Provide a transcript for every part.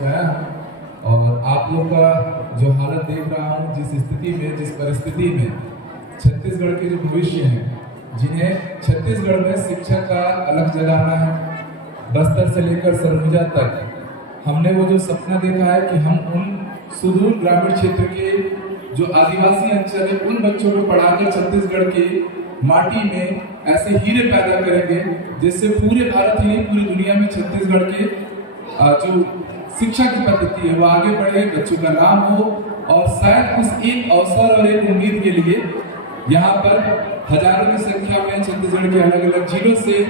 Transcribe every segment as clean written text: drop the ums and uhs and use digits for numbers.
में आया हूँ और आप लोग का जो हालत देख रहा हूँ, जिस स्थिति में, जिस परिस्थिति में छत्तीसगढ़ के जो भविष्य हैं, जिन्हें छत्तीसगढ़ में शिक्षा का अलग जगाना है, बस्तर से लेकर सरगुजा तक हमने वो जो सपना देखा है कि हम उन सुदूर ग्रामीण क्षेत्र के जो आदिवासी अंचल है उन बच्चों को पढ़ाकर छत्तीसगढ़ के माटी में ऐसे हीरे पैदा करेंगे जिससे पूरे भारत ही नहीं पूरी दुनिया में छत्तीसगढ़ के जो शिक्षा की पद्धति है वो आगे बढ़े, बच्चों का नाम हो। और शायद उस एक अवसर और एक उम्मीद के लिए यहाँ पर हजारों की संख्या में छत्तीसगढ़ के अलग अलग जिलों से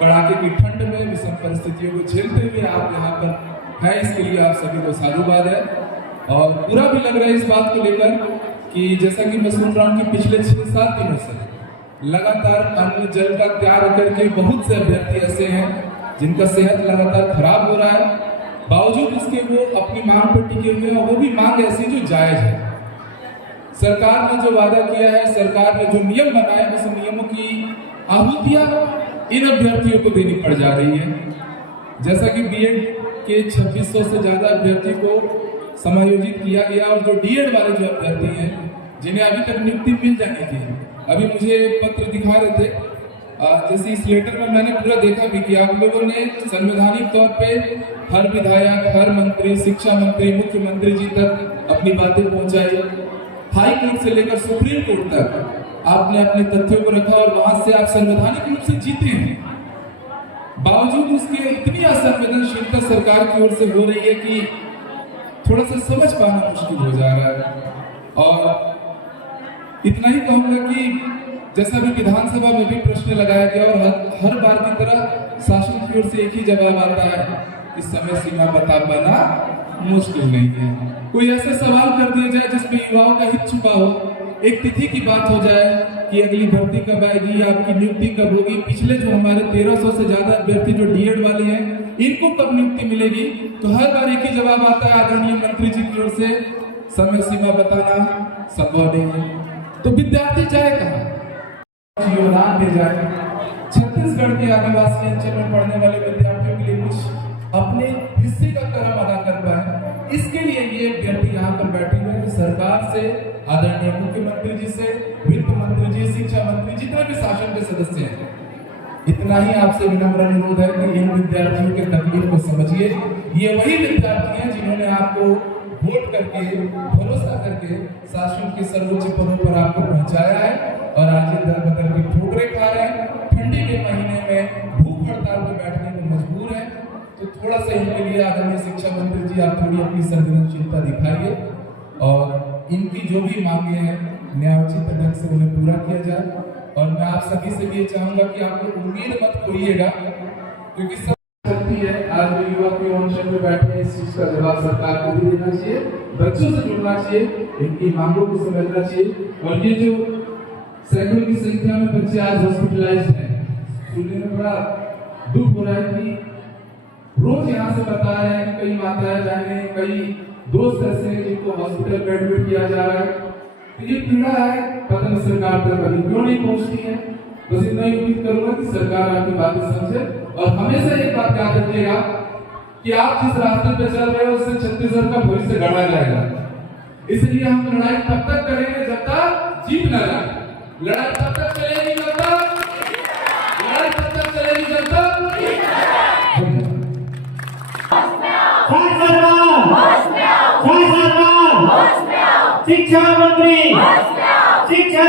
कड़ाके की ठंड में विषम परिस्थितियों को झेलते हुए आप यहाँ पर हैं, इसके लिए आप सभी को साधुवाद है। और बुरा भी लग रहा है इस बात को लेकर कि जैसा कि मैं सुन रहा हूँ कि पिछले 6-7 दिनों से लगातार अन्न जल का त्याग करके बहुत से अभ्यर्थी ऐसे हैं जिनका सेहत लगातार खराब हो रहा है, बावजूद इसके वो अपनी मांग पर टिके हुए हैं और वो भी मांग ऐसी जो जायज है। सरकार ने जो वादा किया है, सरकार ने जो नियम बनाए, उस नियमों की आहुतियां इन अभ्यर्थियों को देनी पड़ जा रही है। जैसा कि बीएड के 2600 से ज्यादा अभ्यर्थी को समायोजित किया गया और जो डीएड वाले जो अभ्यर्थी हैं जिन्हें अभी तक नियुक्ति मिल जानी थी, अभी मुझे पत्र दिखा रहे थे, जैसे इस लेटर में मैंने पूरा देखा भी कि आप लोगों ने संवैधानिक तौर पे हर विधायक, हर मंत्री, शिक्षा मंत्री, मुख्यमंत्री जी तक अपनी बातें पहुंचाई, हाई कोर्ट से लेकर सुप्रीम कोर्ट तक आपने अपने तथ्यों को रखा और वहां से आप संवैधानिक रूप से जीते हैं। बावजूद उसके इतनी असंवेदनशीलता सरकार की ओर से हो रही है कि थोड़ा सा समझ पाना मुश्किल हो जा रहा है। और इतना ही कहूंगा कि जैसा भी विधानसभा में भी प्रश्न लगाया गया और हर बार की तरह शासन की ओर से एक ही जवाब आता है, इस समय सीमा बता पाना मुश्किल नहीं है। कोई ऐसा सवाल कर दिया जाए जिसमें युवाओं का हित छुपा हो, एक तिथि की बात हो जाए कि अगली भर्ती कब आएगी, आपकी नियुक्ति कब होगी, पिछले जो हमारे 1300 से ज्यादा अभ्यर्थी जो डीएड वाले हैं इनको कब नियुक्ति मिलेगी, तो हर बार एक ही जवाब आता है आदरणीय मंत्री जी की ओर से, समय सीमा बताना संभव नहीं है। तो विद्यार्थी जाए कहाँ, योगदान दे जाए। छत्तीसगढ़ के आदिवासी अंचल में पढ़ने वाले विद्यार्थियों के लिए कुछ अपने हिस्से का कर्म अदा कर पाए, इसके लिए ये अभ्यर्थी यहाँ पर बैठे हुए हैं। सरकार से, आदरणीय मुख्यमंत्री जी से, वित्त मंत्री जी, शिक्षा मंत्री, जितने भी शासन के सदस्य हैं, इतना ही आपसे विनम्र अनुरोध है कि इन विद्यार्थियों के तकलीफ को समझिए। ये वही विद्यार्थी हैं जिन्होंने आपको वोट करके, भरोसा करके शासन के सर्वोच्च पदों पर आपको पहुंचाया है और आज ये दर बदर की ठोकरें खा रहे हैं, ठंडी के महीने में भूख हड़ताल पर बैठने को मजबूर है। तो थोड़ा सा इनके लिए आदरणीय शिक्षा मंत्री जी आप थोड़ी अपनी संवेदनशीलता दिखाइए और इनकी जो भी मांगे हैं न्यायोचित ढंग से उन्हें पूरा किया जाए। और मैं आप सभी से भी चाहूंगा कि आप लोग उम्मीद मत खोइएगा, क्योंकि सब शक्ति है। आज जो युवा के अनशन में बैठे हैं, इस चीज का जवाब सरकार को भी देना चाहिए, बच्चों से जुड़ना चाहिए, इनकी मांगों को समझना चाहिए। और ये जो सैकड़ों की संख्या में बच्चे आज हॉस्पिटलाइज्ड हैं, सुनने में बड़ा दुख हो रहा है कि रोज यहाँ से बता रहे हैं कई माताएं बहनें, कई दोस्त ऐसे हैं जिनको हॉस्पिटल में एडमिट किया जा रहा है। तो ये पीड़ा है, पता नहीं सरकार तक अभी क्यों नहीं पहुंचती है। बस इतना ही उम्मीद करूंगा कि सरकार आपकी बातें समझे और हमेशा एक बात याद रखिएगा कि आप जिस रास्ते पे चल रहे हो उससे छत्तीसगढ़ का भविष्य गढ़ा जाएगा। इसलिए हम लड़ाई तब तक करेंगे जब तक जीत न जाए। लड़ाई तब तक चलेगी जब तक, लड़ाई तब तक चलेगी जब तक शिक्षा मंत्री, शिक्षा